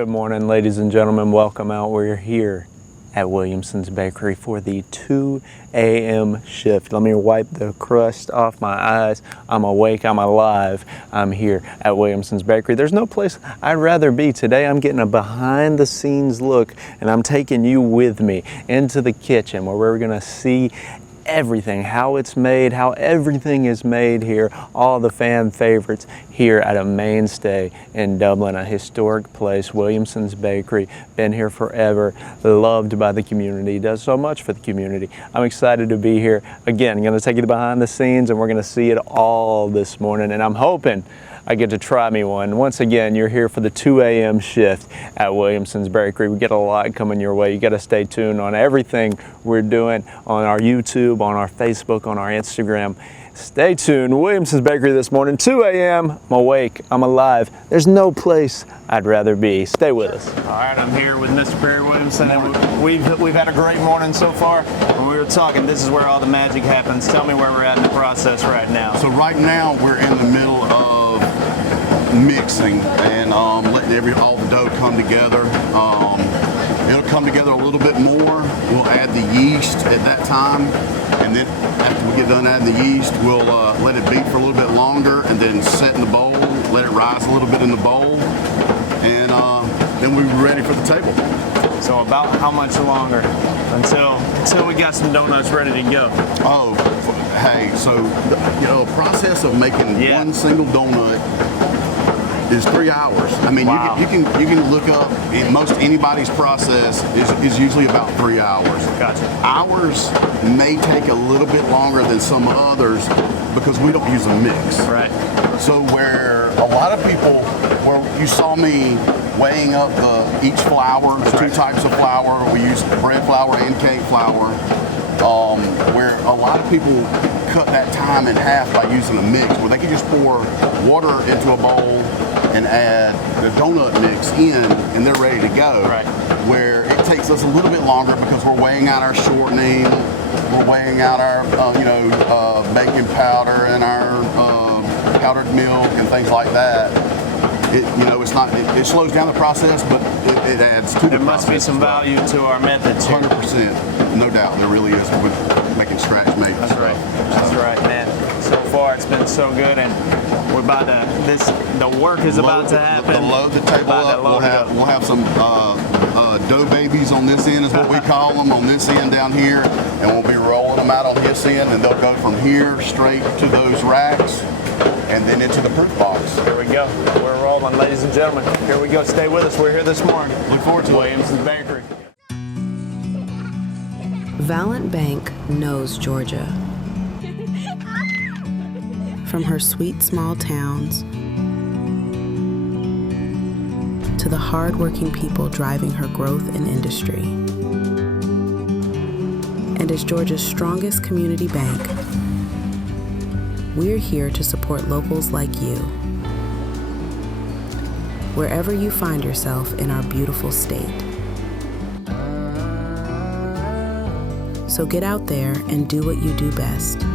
Good morning, ladies and gentlemen. Welcome out. We're here at Williamson's Bakery for the 2 a.m. shift. Let me wipe the crust off my eyes. I'm awake, I'm alive. I'm here at Williamson's Bakery. There's no place I'd rather be. Today I'm getting a behind the scenes look and I'm taking you with me into the kitchen where we're gonna see everything, how it's made, how everything is made here, all the fan favorites here at a mainstay in Dublin, a historic place, Williamson's Bakery. Been here forever, loved by the community, does so much for the community. I'm excited to be here. Again, I'm gonna take you behind the scenes and we're gonna see it all this morning, and I'm hoping I get to try me one. Once again, you're here for the 2 a.m. shift at Williamson's Bakery. We get a lot coming your way. You got to stay tuned on everything we're doing on our YouTube, on our Facebook, on our Instagram. Stay tuned. Williamson's Bakery this morning, 2 a.m. I'm awake, I'm alive. There's no place I'd rather be. Stay with us. All right, I'm here with Mr. Barry Williamson, and we've had a great morning so far. When we were talking, this is where all the magic happens. Tell me where we're at in the process right now. So right now we're in the middle of mixing and letting all the dough come together. It'll come together a little bit more. We'll add the yeast at that time, and then after we get done adding the yeast, we'll let it beat for a little bit longer, and then set in the bowl, let it rise a little bit in the bowl, and then we'll be ready for the table. So about how much longer until we got some donuts ready to go? Oh, hey, so the process of making one single donut is 3 hours. I mean, wow. you can look up, most anybody's process is usually about 3 hours. Gotcha. Ours may take a little bit longer than some others because we don't use a mix. Right. So where a lot of people, where you saw me weighing up each flour, the two types of flour, we use bread flour and cake flour, where a lot of people cut that time in half by using a mix, where they can just pour water into a bowl and add the donut mix in, and they're ready to go. Right. Where it takes us a little bit longer because we're weighing out our shortening, we're weighing out our baking powder and our powdered milk and things like that. It slows down the process, but it adds to the process. There must be some value to our methods here. 100%, no doubt, there really is with making scratch made. That's right. That's right, man. So far, it's been so good, and we're about to. The work is about to happen. Load the table up. We'll have some dough babies on this end, is what we call them, on this end down here, and we'll be rolling them out on this end, and they'll go from here straight to those racks, and then into the proof box. Here we go. We're rolling, ladies and gentlemen. Here we go. Stay with us. We're here this morning. Look forward to Williamson's Bakery. Valiant Bank knows Georgia. From her sweet small towns to the hard-working people driving her growth and industry. And as Georgia's strongest community bank, we're here to support locals like you, wherever you find yourself in our beautiful state. So get out there and do what you do best.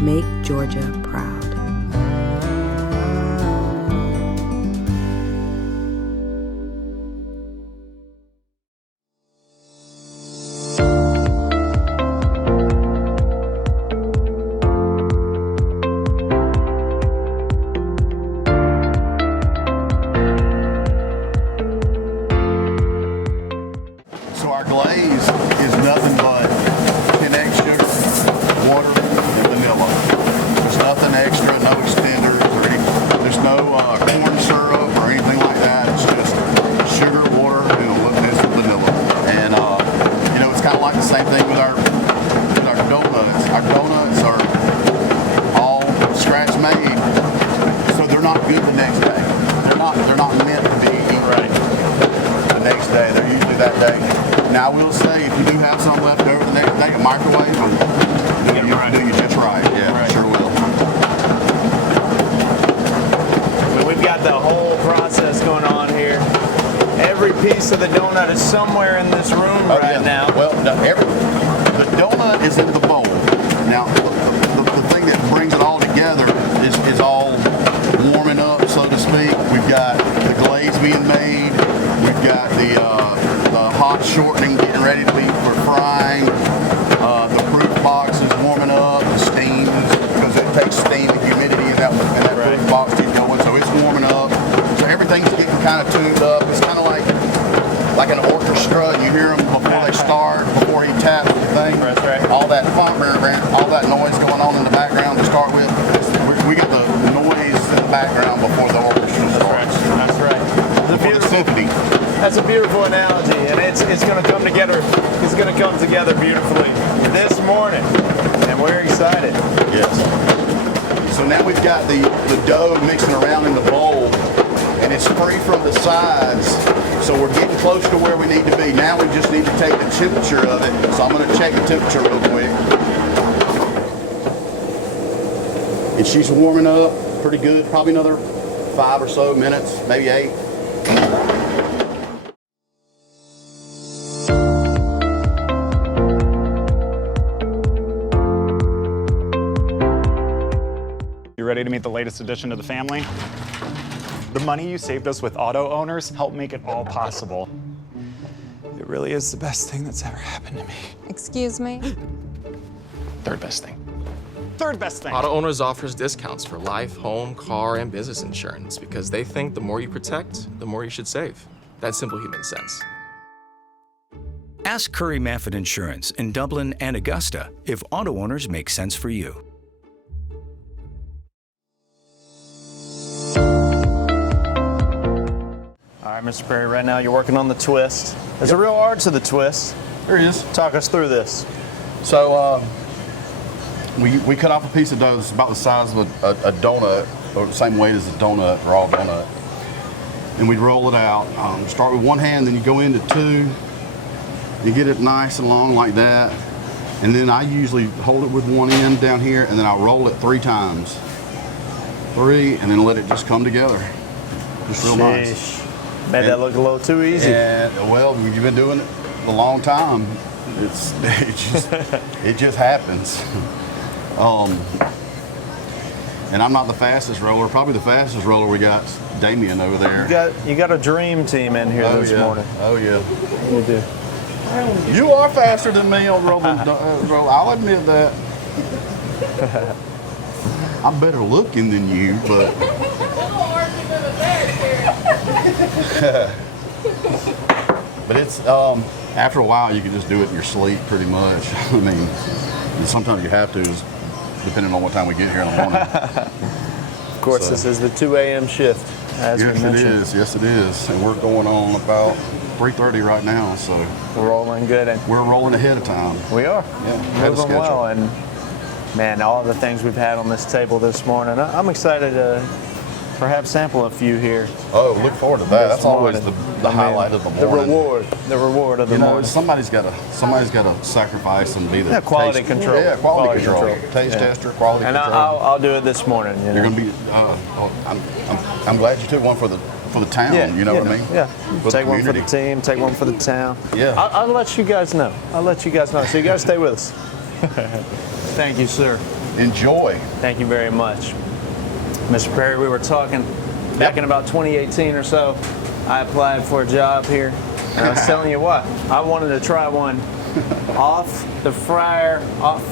Make Georgia proud. So our glaze is nothing but 10x sugar, water, and vanilla. There's nothing extra, no extenders or anything. There's no corn syrup or anything like that. It's just sugar, water, and a little bit of vanilla. And it's kind of like the same thing with our donuts. Our donuts are all scratch made, so they're not good the next day. They're not meant to be eaten right the next day. They're usually that day. Now I will say, if you do have some left over the next day, a microwave them. Do you just right? Yeah, right. Sure will. But we've got the whole process going on here. Every piece of the donut is somewhere in this room now. Well, the donut is in the bowl. Now, the thing that brings it all together is all warming up, so to speak. We've got the glaze being made. We've got the hot shortening getting ready to be for frying. The proof box is warming up, the steam, because it takes steam and humidity in that Right. proof box to get going, so it's warming up. So everything's getting kind of tuned up. It's kind of like an orchestra. You hear them before they start, before he taps the thing. That's right. All that all that noise going on in the background to start with. We get the noise in the background before the orchestra starts. That's right. Before the symphony. That's a beautiful analogy, and it's going to come together. It's going to come together beautifully this morning, and we're excited. Yes. So now we've got the dough mixing around in the bowl, and it's free from the sides. So we're getting close to where we need to be. Now we just need to take the temperature of it. So I'm going to check the temperature real quick. And she's warming up pretty good. Probably another 5 or so minutes, maybe 8. You ready to meet the latest addition to the family? The money you saved us with auto owners helped make it all possible. It really is the best thing that's ever happened to me. Excuse me? Third best thing. Third best thing. Auto Owners offers discounts for life, home, car, and business insurance because they think the more you protect, the more you should save. That's simple human sense. Ask Curry Maffett Insurance in Dublin and Augusta if auto owners make sense for you. All right, Mr. Perry, right now you're working on the twist. There's a real art to the twist. There it is. Talk us through this. So we cut off a piece of dough that's about the size of a donut, or the same weight as a donut, raw donut. And we roll it out. Start with one hand, then you go into two. You get it nice and long like that. And then I usually hold it with one end down here, and then I roll it 3 times. 3, and then let it just come together. Just real nice. Sheesh. Made that look a little too easy. And well, when you've been doing it a long time, it just happens. And I'm not the fastest roller. Probably the fastest roller we got, Damien over there. You got a dream team in here this morning. Oh yeah. You do. You are faster than me on rolling. I'll admit that. I'm better looking than you, but. But it's after a while you can just do it in your sleep pretty much. I mean, sometimes you have to, depending on what time we get here in the morning. Of course, this is the 2 a.m. shift, as we mentioned. Yes, it is. Yes, it is. And we're going on about 3:30 right now, so We're rolling good, and we're rolling ahead of time. we are ahead of moving schedule. well. And man, all the things we've had on this table this morning, I'm excited to perhaps sample a few here. Oh, look forward to that. this That's always morning. the I mean, highlight of the morning. The reward of the You know, morning. somebody's got to sacrifice and be the Quality taste- control. Yeah, quality control. Taste Yeah. tester, quality And control. I'll do it this morning. You know? You're gonna be. I'm glad you took one for the town. You know what I mean? Yeah. For Take the one for the community. team. Take one for the town. Yeah. I'll let you guys know. So you guys stay with us. Thank you, sir. Enjoy. Thank you very much, Mr. Perry. We were talking back in about 2018 or so. I applied for a job here, and I was telling you what, I wanted to try one off the fryer,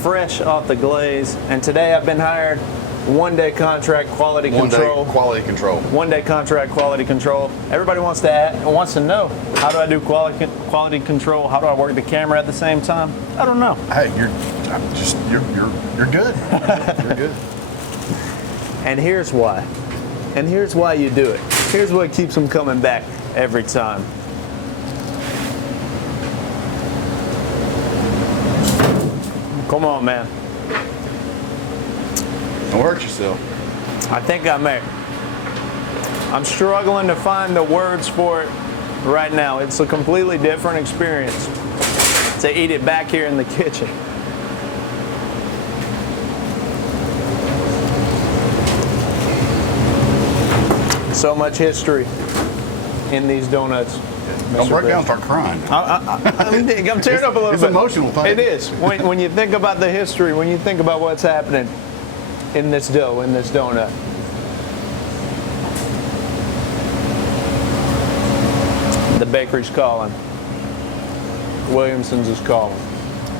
fresh off the glaze. And today I've been hired. 1-day contract quality control. Quality control. 1-day contract quality control. Everybody wants to know, how do I do quality control? How do I work the camera at the same time? I don't know. Hey, you're good. You're good. And here's why. And here's why you do it. Here's what keeps them coming back every time. Come on, man. Don't hurt yourself. I think I may. I'm struggling to find the words for it right now. It's a completely different experience to eat it back here in the kitchen. So much history in these donuts. Don't Mr. break Perry. down and start crying. I'm tearing up a little It's bit. an emotional thing. It is. When you think about the history, when you think about what's happening in this dough, in this donut. bakery's calling. Williamson's is calling.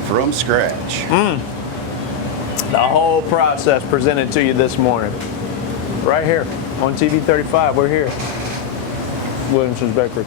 From scratch. The whole process presented to you this morning. Right here on TV 35, we're here. Williamson's Bakery.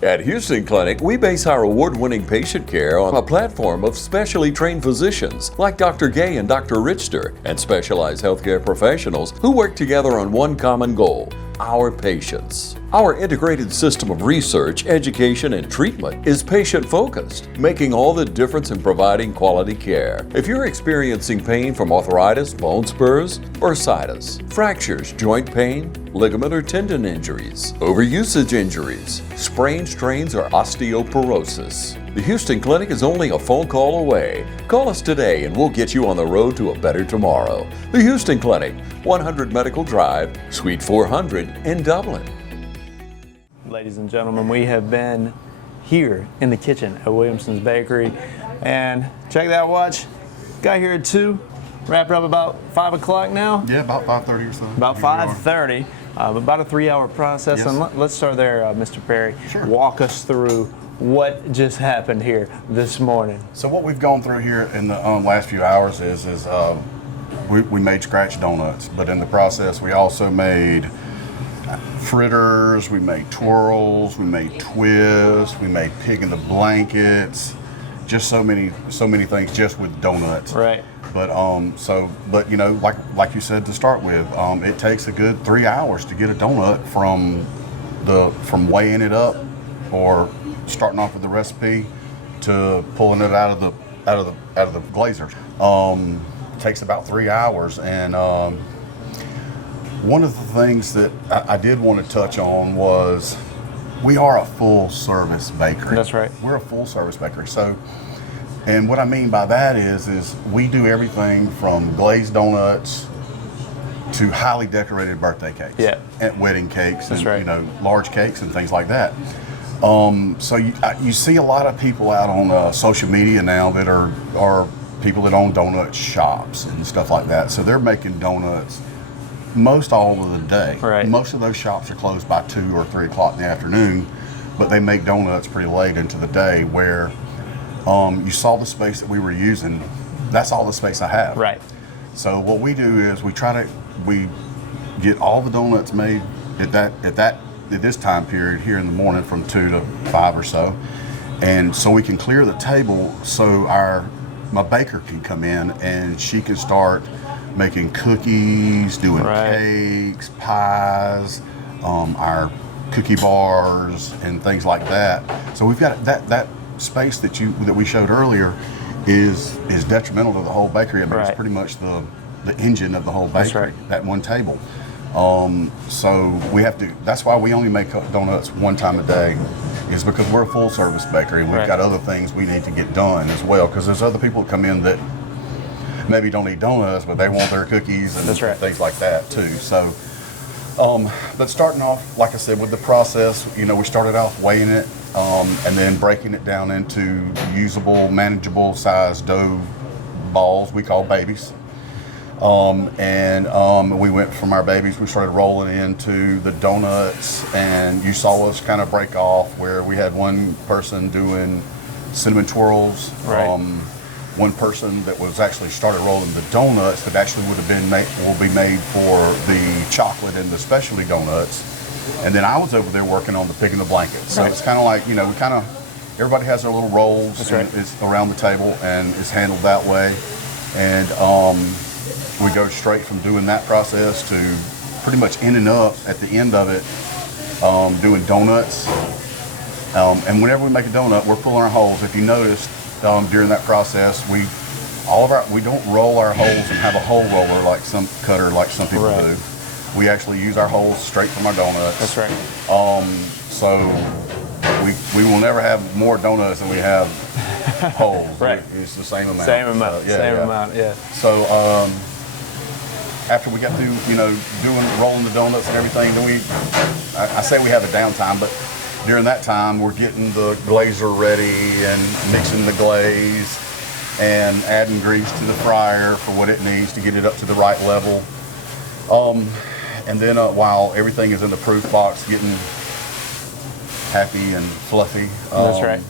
At Houston Clinic, we base our award-winning patient care on a platform of specially trained physicians like Dr. Gay and Dr. Richter and specialized healthcare professionals who work together on one common goal: our patients. Our integrated system of research, education, and treatment is patient-focused, making all the difference in providing quality care. If you're experiencing pain from arthritis, bone spurs, bursitis, fractures, joint pain, ligament or tendon injuries, overusage injuries, sprained strains, or osteoporosis, the Houston Clinic is only a phone call away. Call us today and we'll get you on the road to a better tomorrow. The Houston Clinic, 100 Medical Drive, Suite 400 in Dublin. Ladies and gentlemen, we have been here in the kitchen at Williamson's Bakery, and check that watch. Got here at 2, wrapped up about 5 o'clock now. Yeah, about 5:30 or so. About 5:30, about a 3-hour process. Yes. And let's start there, Mr. Perry. Sure. Walk us through what just happened here this morning. So what we've gone through here in the last few hours is we made scratch donuts, but in the process we also made fritters, we made twirls, we made twists, we made pig in the blankets, just so many things just with donuts. Right. But but you know, like you said to start with, it takes a good 3 hours to get a donut from weighing it up or starting off with the recipe to pulling it out of the glazer. It takes about 3 hours, and one of the things that I did want to touch on was we are a full service bakery. That's right. We're a full service bakery. So, and what I mean by that is we do everything from glazed donuts to highly decorated birthday cakes. Yeah. And wedding cakes. That's and, right. You know, large cakes and things like that. So you see a lot of people out on social media now that are people that own donut shops and stuff like that. So they're making donuts most all of the day. Right. Most of those shops are closed by 2 or 3 o'clock in the afternoon, but they make donuts pretty late into the day. Where you saw the space that we were using, that's all the space I have. Right. So what we do is we get all the donuts made at this time period here in the morning from 2 to 5 or so, and so we can clear the table so my baker can come in and she can start making cookies, doing cakes, pies, our cookie bars and things like that. So we've got that space that we showed earlier is detrimental to the whole bakery. I mean, it's pretty much the engine of the whole bakery, that one table. So we have to, that's why we only make donuts one time a day, is because we're a full service bakery and we've got other things we need to get done as well, because there's other people that come in that maybe don't eat donuts, but they want their cookies and things like that too. So, but starting off, like I said, with the process, you know, we started off weighing it and then breaking it down into usable, manageable size dough balls we call babies. We went from our babies, we started rolling into the donuts, and you saw us kind of break off where we had one person doing cinnamon twirls, one person that was actually started rolling the donuts that actually will be made for the chocolate and the specialty donuts, and then I was over there working on the pig in the blanket. So it's kind of like, you know, everybody has their little roles is around the table and it's handled that way, and we go straight from doing that process to pretty much ending up at the end of it doing donuts. And whenever we make a donut, we're pulling our holes. If you noticed during that process, we don't roll our holes and have a hole roller like some people do. We actually use our holes straight from our donuts. That's right. So we will never have more donuts than we have holes. It's the same amount. Same amount. So after we got through, you know, rolling the donuts and everything, then I say we have a downtime, but during that time we're getting the glazer ready and mixing the glaze and adding grease to the fryer for what it needs to get it up to the right level. And then while everything is in the proof box, getting happy and fluffy. That's right.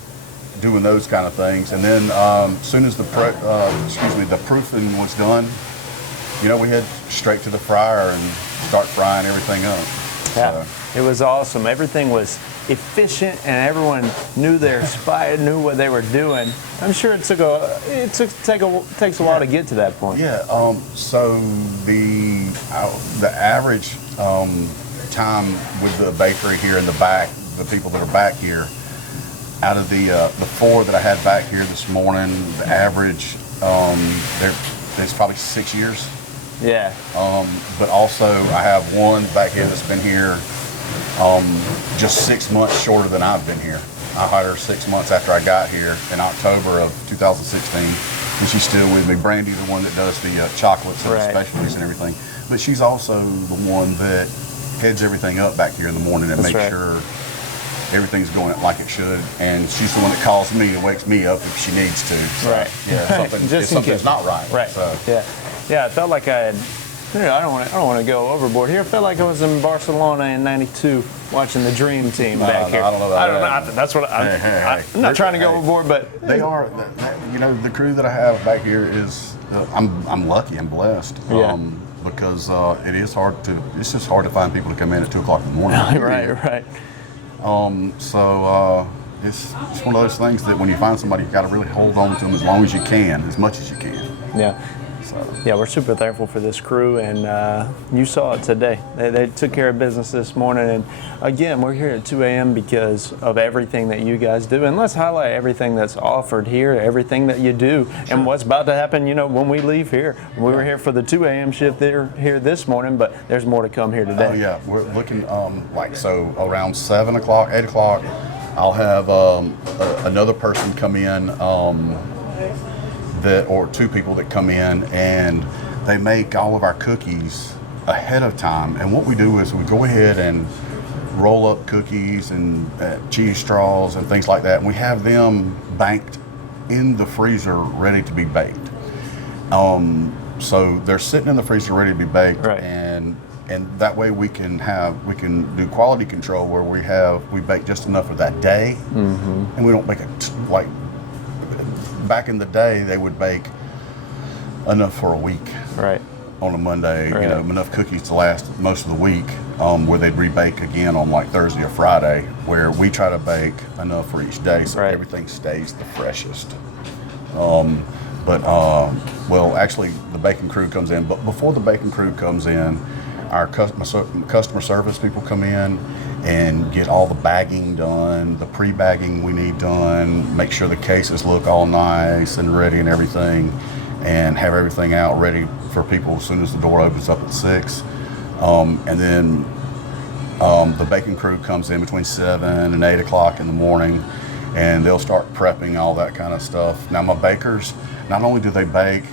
Doing those kind of things. And then as soon as the proofing was done, you know, we head straight to the fryer and start frying everything up. Yeah, So, it was awesome. Everything was efficient, and everyone knew their spot, knew what they were doing. I'm sure takes a while to get to that point. yeah. So the average time with the bakery here in the back, the people that are back here, out of the 4 that I had back here this morning, the average it's probably 6 years. Yeah. But also I have one back here that's been here just 6 months shorter than I've been here. I hired her 6 months after I got here in October of 2016, and she's still with me. Brandy, the one that does the chocolates and the specialties and everything, but she's also the one that heads everything up back here in the morning and makes sure everything's going like it should. And she's the one that calls me and wakes me up if she needs to. So, yeah, if something's not right. Right. So. Yeah. I felt like I don't want to go overboard here. I felt like I was in Barcelona in '92 watching the Dream Team back here. I don't know about that. That's what I'm not trying to go overboard, but they are. You know, the crew that I have back here is. I'm lucky. I'm blessed. Because it's just hard to find people to come in at 2 o'clock in the morning. Right. It's one of those things that when you find somebody, you got to really hold on to them as long as you can, as much as you can. Yeah. Yeah, we're super thankful for this crew, and you saw it today. They took care of business this morning, and again, we're here at 2 a.m. because of everything that you guys do. And let's highlight everything that's offered here, everything that you do, and what's about to happen, you know, when we leave here. We were here for the 2 a.m. shift here this morning, but there's more to come here today. Oh, yeah. We're looking, so around 7 o'clock, 8 o'clock, I'll have another person come in, or 2 people that come in, and they make all of our cookies ahead of time. And what we do is we go ahead and roll up cookies and cheese straws and things like that, and we have them banked in the freezer ready to be baked. So they're sitting in the freezer ready to be baked, and that way we can do quality control where we bake just enough of that day, and we don't make it like back in the day they would bake enough for a week. Right. On a Monday, you know, enough cookies to last most of the week, where they'd rebake again on like Thursday or Friday, where we try to bake enough for each day so everything stays the freshest. Actually the baking crew comes in, but before the baking crew comes in, our customer service people come in and get all the bagging done, the pre-bagging we need done, make sure the cases look all nice and ready and everything, and have everything out ready for people as soon as the door opens up at 6. And then the baking crew comes in between 7 and 8 o'clock in the morning, and they'll start prepping all that kind of stuff. Now my bakers, not only do they bake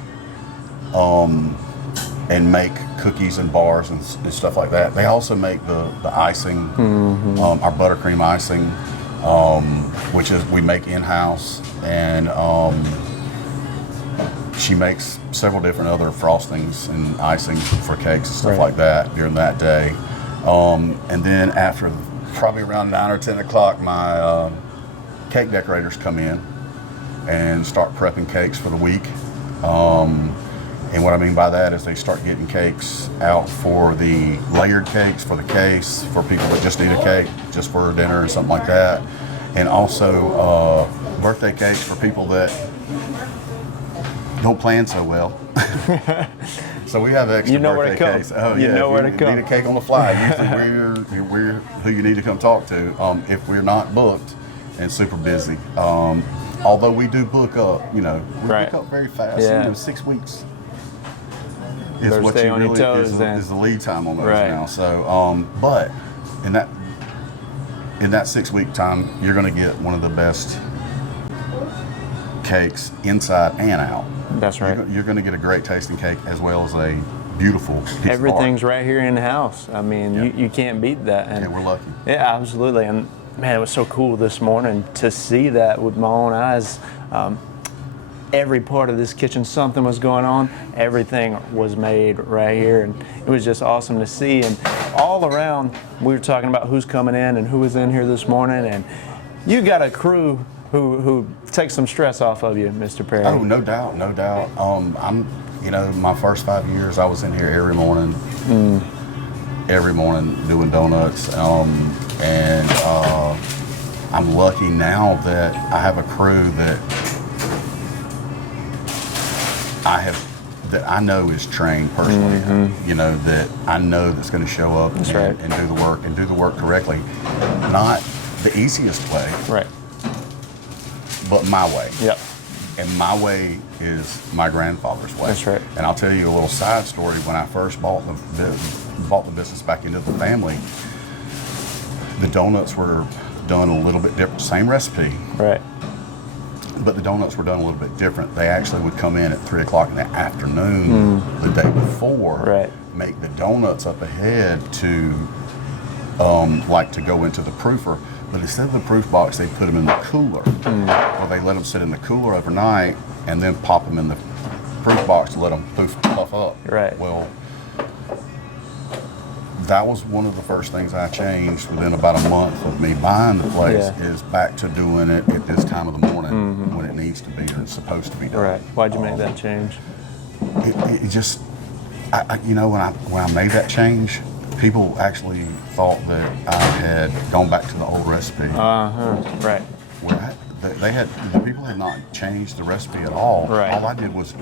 and make cookies and bars and stuff like that, they also make the icing, our buttercream icing, which is we make in-house, and she makes several different other frostings and icing for cakes and stuff like that during that day. And then after probably around 9 or 10 o'clock, my cake decorators come in and start prepping cakes for the week. And what I mean by that is they start getting cakes out for the layered cakes, for the case, for people that just need a cake, just for dinner or something like that. And also birthday cakes for people that don't plan so well. So we have extra birthday cakes. Oh, you know where to come. Need a cake on the fly. Usually we're who you need to come talk to if we're not booked and super busy. Although we do book up, we book up very fast. 6 weeks. Is Better what stay you on really your toes is the lead time on those now. So, but in that 6 week time, you're going to get one of the best cakes inside and out. That's right. You're going to get a great tasting cake as well as a beautiful piece Everything's of art. right here in the house. I mean, you can't beat that. And we're lucky. Yeah, absolutely. And man, it was so cool this morning to see that with my own eyes. every part of this kitchen. Something was going on. Everything was made right here, and it was just awesome to see. And all around, we were talking about who's coming in and who was in here this morning, and you got a crew who takes some stress off of you, Mr. Perry. Oh, no doubt, no doubt. My first 5 years, I was in here every morning doing donuts, and I'm lucky now that I have a crew that I know is trained personally. That I know that's going to show up and do the work correctly. Not the easiest way, right? But my way. Yep. And my way is my grandfather's way. That's right. And I'll tell you a little side story. When I first bought the business back into the family, the donuts were done a little bit different. Same recipe. Right. But the donuts were done a little bit different. They actually would come in at 3 o'clock in the afternoon the day before, right. make the donuts up ahead to go into the proofer. But instead of the proof box, they put them in the cooler. Or they let them sit in the cooler overnight and then pop them in the proof box to let them puff up. Right. Well, that was one of the first things I changed within about a month of me buying the place, is back to doing it at this time of the morning when it needs to be or it's supposed to be done. Right. Why'd you make that change? It just, when I made that change, people actually thought that I had gone back to the old recipe. Right. Where the people had not changed the recipe at all. Right. All I did was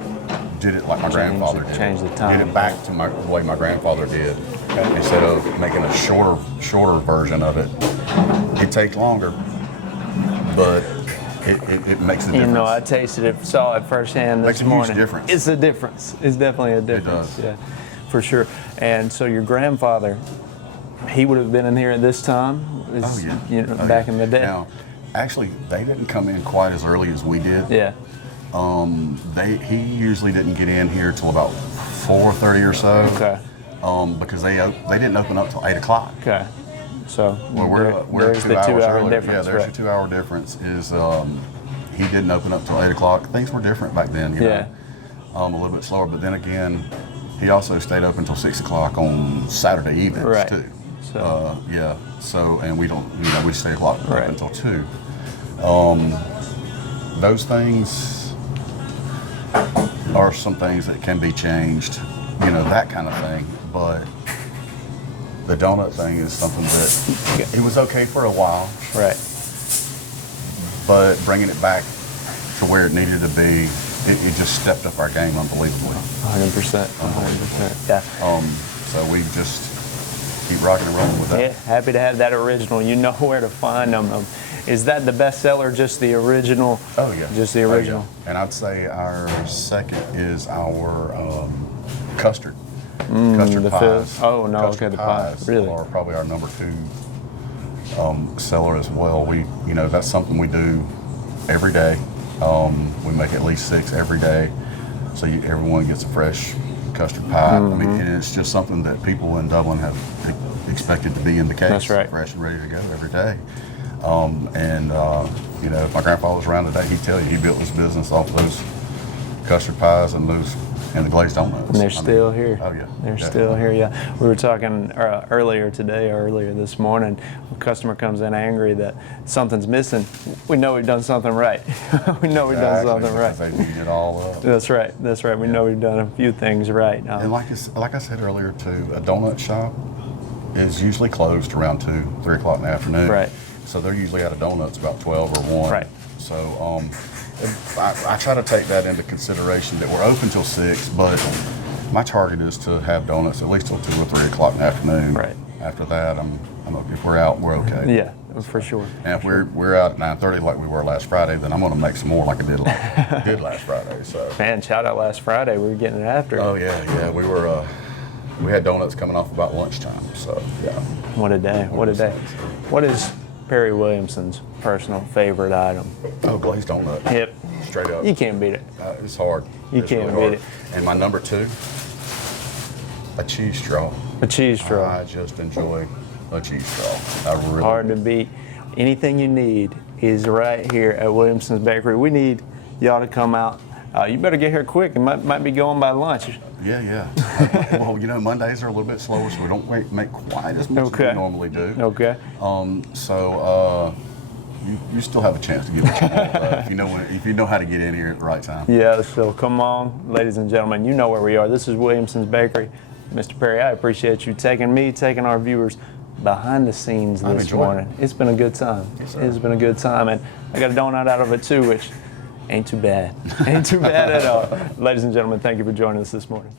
did it like my grandfather did. Change the time. Did it back to the way my grandfather did. Instead of making a shorter version of it. It takes longer, but it makes a difference. I tasted it, saw it firsthand this morning. Makes a huge difference. It's a difference. It's definitely a difference. It does. Yeah, for sure. And so your grandfather, he would have been in here at this time? Back in the day? Now, actually, they didn't come in quite as early as we did. Yeah. He usually didn't get in here till about 4:30 or so. Okay. Because they didn't open up till 8 o'clock. Okay. So We're there's 2 the hours 2 hour earlier. difference. Yeah, there's a 2 hour difference. He didn't open up till 8 o'clock. Things were different back then. You know, a little bit slower. But then again, he also stayed open until 6 o'clock on Saturday evenings too. So. So and we don't. We stay up until 2. Those things are some things that can be changed. That kind of thing. But the donut thing is something that it was okay for a while. Right. But bringing it back to where it needed to be, it just stepped up our game unbelievably. 100%. 100%. Yeah. So we just keep rocking and rolling with that. Yeah, happy to have that original. You know where to find them. Is that the best seller, just the original? Oh, yeah. Just the original? Oh, yeah. And I'd say our second is our custard. Custard the pies. Oh, no, Custard okay, the pies. Really? Are probably our number 2 seller as well. That's something we do every day. We make at least 6 every day. So everyone gets a fresh custard pie. And it's just something that people in Dublin have expected to be in the case. That's right. Fresh and ready to go every day. If my grandfather was around today, he'd tell you he built his business off those custard pies and the glazed donuts. And they're still here. Oh yeah. They're still here, yeah. We were talking earlier this morning, a customer comes in angry that something's missing. We know we've done something right. We know we've done something right. They beat it all up. That's right. We know we've done a few things right. And like I said earlier too, a donut shop is usually closed around 2-3 o'clock in the afternoon. Right. So they're usually out of donuts about 12 or 1. Right. So I try to take that into consideration that we're open till 6, but my target is to have donuts at least till 2 or 3 o'clock in the afternoon. Right. After that, if we're out, we're okay. Yeah, for sure. And if we're out at 9:30 like we were last Friday, then I'm going to make some more like I did last Friday. So. Man, shout out last Friday. We were getting it after. Oh yeah. We had donuts coming off about lunchtime. So yeah. What a day. What a day. What is Perry Williamson's personal favorite item? Oh, glazed donut. Yep. Straight up. You can't beat it. It's hard. You can't beat it. And my number 2, a cheese straw. A cheese straw. I just enjoy a cheese straw. I really Hard to beat. Anything you need is right here at Williamson's Bakery. We need y'all to come out You better get here quick. It might be going by lunch. Yeah. Well, you know, Mondays are a little bit slower, so we don't make quite as much as we normally do. Okay. You still have a chance to get what you want if you know how to get in here at the right time. Yeah, so come on, ladies and gentlemen, you know where we are. This is Williamson's Bakery. Mr. Perry, I appreciate you taking our viewers behind the scenes this morning. It's been a good time. Yes, sir. It's been a good time, and I got a donut out of it too, which ain't too bad. Ain't too bad at all. Ladies and gentlemen, thank you for joining us this morning.